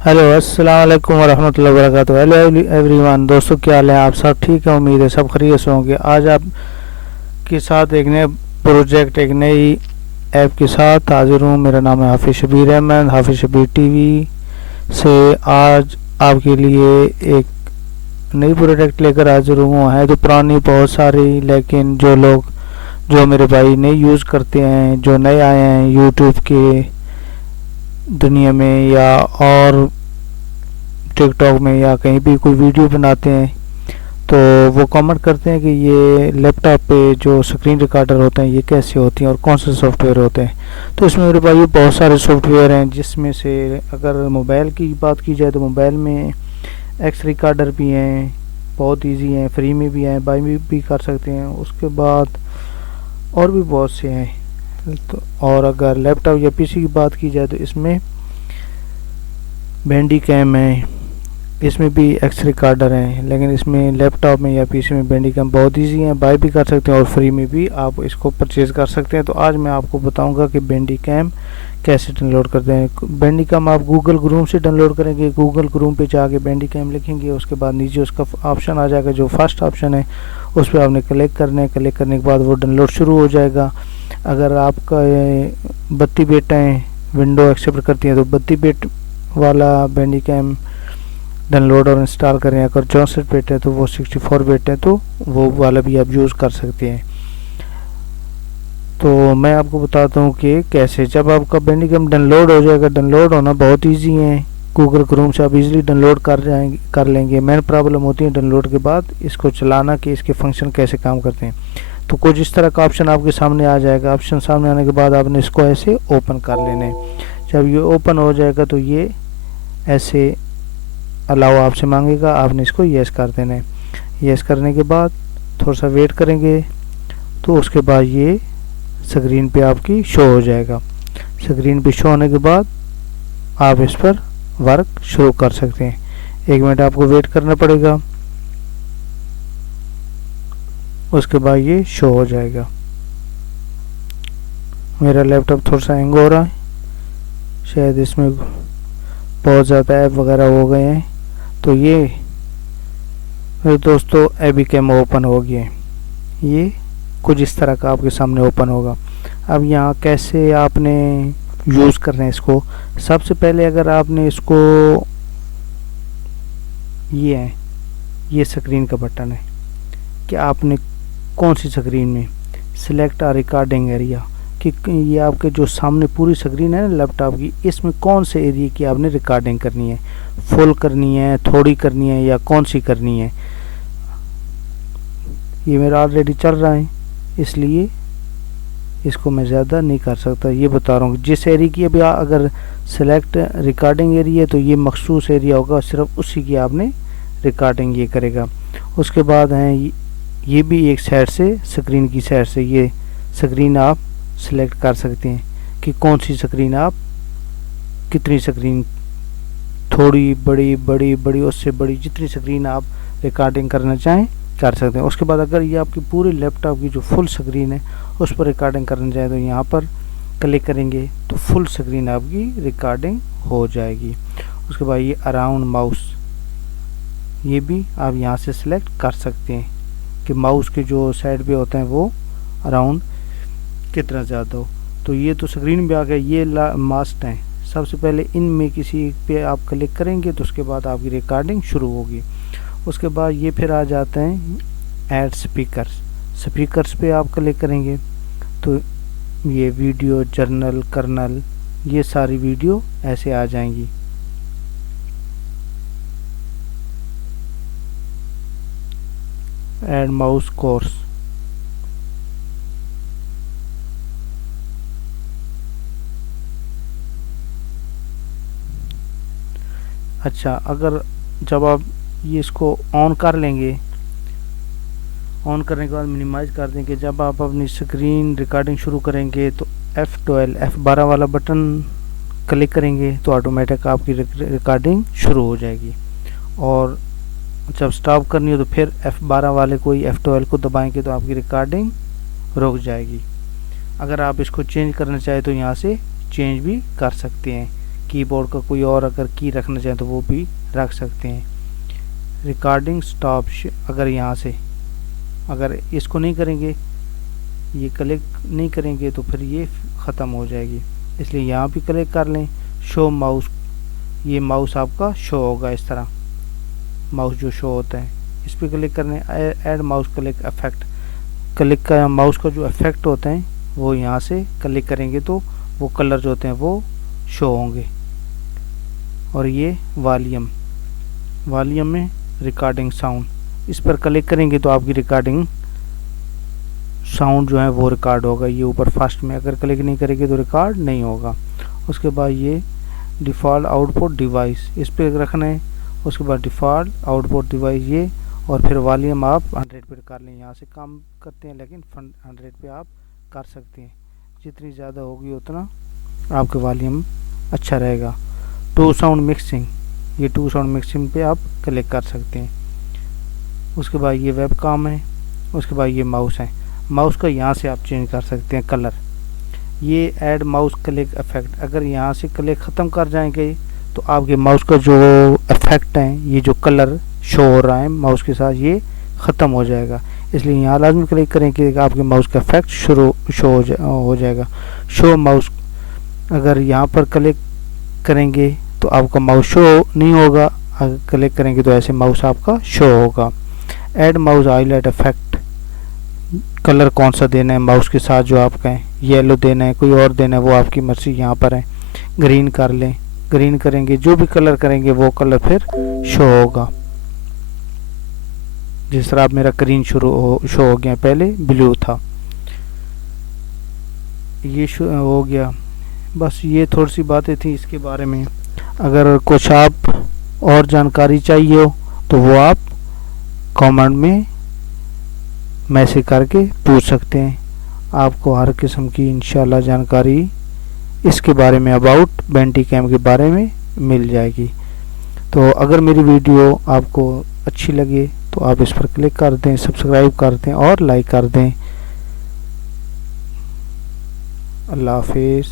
Hello अस्सलाम वालेकुम वरहमतुल्लाहि वबरकातुहू। हेलो एवरीवन, दोस्तों क्या हाल है? आप सब ठीक है? उम्मीद है सब खैरियत से होंगे। आज आपके साथ एक नए प्रोजेक्ट, एक नई ऐप के साथ हाजिर हूँ। मेरा नाम है हाफिज शबीर अहमद, हाफिज शबीर टीवी से। आज आपके लिए एक नई प्रोजेक्ट लेकर हाजिर हूँ। है तो पुरानी बहुत सारी, लेकिन जो मेरे भाई नए यूज़ करते हैं, जो नए आए हैं यूट्यूब के दुनिया में या और टिकटॉक में या कहीं भी कोई वीडियो बनाते हैं, तो वो कमेंट करते हैं कि ये लैपटॉप पे जो स्क्रीन रिकॉर्डर होते हैं ये कैसे होती हैं और कौन से सॉफ्टवेयर होते हैं। तो इसमें मेरे भाई बहुत सारे सॉफ्टवेयर हैं, जिसमें से अगर मोबाइल की बात की जाए तो मोबाइल में एक्स रिकॉर्डर भी हैं, बहुत इजी हैं, फ्री में भी हैं, बाई में भी कर सकते हैं। उसके बाद और भी बहुत से हैं। तो और अगर लैपटॉप या पीसी की बात की जाए तो इसमें बैंडी कैम है, इसमें भी एक्स रिकॉर्डर हैं, लेकिन इसमें लैपटॉप में या पीसी में बैंडी कैम बहुत इजी है, बाय भी कर सकते हैं और फ्री में भी आप इसको परचेज़ कर सकते हैं। तो आज मैं आपको बताऊंगा कि बैंडी कैम कैसे डाउनलोड करते हैं। बैंडी कैम आप गूगल क्रोम से डाउनलोड करेंगे। गूगल क्रोम पे जाके बैंडी कैम लिखेंगे, उसके बाद नीचे उसका ऑप्शन आ जाएगा, जो फर्स्ट ऑप्शन है उस पर आपने क्लिक करना है। क्लिक करने के बाद वो डाउनलोड शुरू हो जाएगा। अगर आपका 32 बिट है, विंडो एक्सेप्ट करती है, तो 32 बिट वाला बैंडी कैम डाउनलोड और इंस्टॉल करें। अगर 64 बिट है तो वो 64 बिट है, तो वो वाला भी आप यूज़ कर सकते हैं। तो मैं आपको बताता हूँ कि कैसे। जब आपका बैंडी कैम डाउनलोड हो जाएगा, डाउनलोड होना बहुत इजी है, गूगल क्रोम से आप इजीली डाउनलोड कर लेंगे। मेन प्रॉब्लम होती है डाउनलोड के बाद इसको चलाना, कि इसके फंक्शन कैसे काम करते हैं। तो कुछ इस तरह का ऑप्शन आपके सामने आ जाएगा। ऑप्शन सामने आने के बाद आपने इसको ऐसे ओपन कर लेना है। जब ये ओपन हो जाएगा तो ये ऐसे अलाउ आपसे मांगेगा, आपने इसको यस कर देना है। यस करने के बाद थोड़ा सा वेट करेंगे, तो उसके बाद ये स्क्रीन पे आपकी शो हो जाएगा। स्क्रीन पे शो होने के बाद आप इस पर वर्क शुरू कर सकते हैं। 1 मिनट आपको वेट करना पड़ेगा, उसके बाद ये शो हो जाएगा। मेरा लैपटॉप थोड़ा सा हैंग हो रहा है, शायद इसमें बहुत ज़्यादा ऐप वगैरह हो गए हैं। तो ये मेरे दोस्तों एबी कैम ओपन हो गया है। ये कुछ इस तरह का आपके सामने ओपन होगा। अब यहाँ कैसे आपने यूज़ करना है इसको। सबसे पहले अगर आपने इसको, ये है, ये स्क्रीन का बटन है कि आपने कौन सी स्क्रीन में सिलेक्ट आ रिकॉर्डिंग एरिया, कि ये आपके जो सामने पूरी स्क्रीन है ना लैपटॉप की, इसमें कौन से एरिया की आपने रिकॉर्डिंग करनी है, फुल करनी है, थोड़ी करनी है, या कौन सी करनी है। ये मेरा ऑलरेडी चल रहा है, इसलिए इसको मैं ज़्यादा नहीं कर सकता। ये बता रहा हूँ जिस एरिया की अभी अगर सेलेक्ट रिकॉर्डिंग एरिया, तो ये मखसूस एरिया होगा, सिर्फ उसी की आपने रिकॉर्डिंग ये करेगा। उसके बाद है ये भी एक साइड से, स्क्रीन की साइड से ये स्क्रीन आप सिलेक्ट कर सकते हैं कि कौन सी स्क्रीन आप, कितनी स्क्रीन, थोड़ी, बड़ी, बड़ी, बड़ी, उससे बड़ी, जितनी स्क्रीन आप रिकॉर्डिंग करना चाहें कर सकते हैं। उसके बाद अगर ये आपकी पूरी लैपटॉप की जो फुल स्क्रीन है उस पर रिकॉर्डिंग करना चाहें, तो यहाँ पर क्लिक करेंगे तो फुल स्क्रीन आपकी रिकॉर्डिंग हो जाएगी। उसके बाद ये अराउंड माउस, ये भी आप यहाँ से सिलेक्ट कर सकते हैं कि माउस के जो साइड पे होते हैं वो अराउंड कितना ज़्यादा हो। तो ये तो स्क्रीन पे आ गया। ये मास्ट हैं। सबसे पहले इनमें किसी पे आप क्लिक करेंगे तो उसके बाद आपकी रिकॉर्डिंग शुरू होगी। उसके बाद ये फिर आ जाते हैं ऐड स्पीकर्स। स्पीकर्स पे आप क्लिक करेंगे तो ये वीडियो, जर्नल, कर्नल, ये सारी वीडियो ऐसे आ जाएंगी। ऐड माउस कोर्स, अच्छा, अगर जब आप ये इसको ऑन कर लेंगे, ऑन करने के बाद मिनिमाइज कर देंगे, जब आप अपनी स्क्रीन रिकॉर्डिंग शुरू करेंगे तो F12 वाला बटन क्लिक करेंगे तो ऑटोमेटिक आपकी रिकॉर्डिंग शुरू हो जाएगी। और जब स्टॉप करनी हो तो फिर F12 वाले को ही F12 को दबाएंगे तो आपकी रिकॉर्डिंग रुक जाएगी। अगर आप इसको चेंज करना चाहें तो यहाँ से चेंज भी कर सकते हैं कीबोर्ड का कोई और अगर की रखना चाहें तो वो भी रख सकते हैं। रिकॉर्डिंग स्टॉप, अगर यहाँ से अगर इसको नहीं करेंगे, ये क्लिक नहीं करेंगे तो फिर ये ख़त्म हो जाएगी, इसलिए यहाँ भी क्लिक कर लें। शो माउस, ये माउस आपका शो होगा इस तरह, माउस जो शो होता है इस पर क्लिक करने। Add mouse click effect, click का माउस का जो इफेक्ट होता है वो यहाँ से क्लिक करेंगे तो वो कलर जो होते हैं वो शो होंगे। और ये वॉल्यूम, वॉल्यूम में रिकॉर्डिंग साउंड, इस पर क्लिक करेंगे तो आपकी रिकॉर्डिंग साउंड जो है वो रिकॉर्ड होगा। ये ऊपर फर्स्ट में अगर क्लिक नहीं करेंगे तो रिकॉर्ड नहीं होगा। उसके बाद ये डिफ़ॉल्ट आउटपुट डिवाइस, इस पर रखना है। उसके बाद डिफ़ॉल्ट आउटपुट डिवाइस ये, और फिर वॉल्यूम आप 100 पे कर लें। यहाँ से काम करते हैं लेकिन 100 पे आप कर सकते हैं, जितनी ज़्यादा होगी उतना आपके वॉल्यूम अच्छा रहेगा। टू साउंड मिक्सिंग, ये टू साउंड मिक्सिंग पे आप क्लिक कर सकते हैं। उसके बाद ये वेब काम है। उसके बाद ये माउस है, माउस का यहाँ से आप चेंज कर सकते हैं कलर। ये ऐड माउस क्लिक इफेक्ट, अगर यहाँ से क्लिक ख़त्म कर जाएंगे तो आपके माउस का जो इफेक्ट है, ये जो कलर शो हो रहा है माउस के साथ, ये ख़त्म हो जाएगा। इसलिए यहाँ लाजमी क्लिक करें कि आपके माउस का इफेक्ट शो हो जाएगा। शो माउस, अगर यहाँ पर क्लिक करेंगे तो आपका माउस शो नहीं होगा, अगर क्लिक करेंगे तो ऐसे माउस आपका शो होगा। Add mouse highlight effect, colour कौन सा देना है माउस के साथ जो आपका है, येलो देना है कोई और देना है वो आपकी मर्जी, यहाँ पर है। ग्रीन कर लें, ग्रीन करेंगे जो भी कलर करेंगे वो कलर फिर शो होगा। जिस तरह आप मेरा ग्रीन शो हो गया, पहले ब्लू था, ये शो हो गया। बस ये थोड़ी सी बातें थी इसके बारे में। अगर कुछ आप और जानकारी चाहिए हो तो वो आप कमेंट में मैसेज करके पूछ सकते हैं। आपको हर किस्म की इंशाल्लाह जानकारी इसके बारे में, अबाउट बेंटिकैम के बारे में मिल जाएगी। तो अगर मेरी वीडियो आपको अच्छी लगे तो आप इस पर क्लिक कर दें, सब्सक्राइब कर दें और लाइक कर दें। अल्लाह हाफिज़।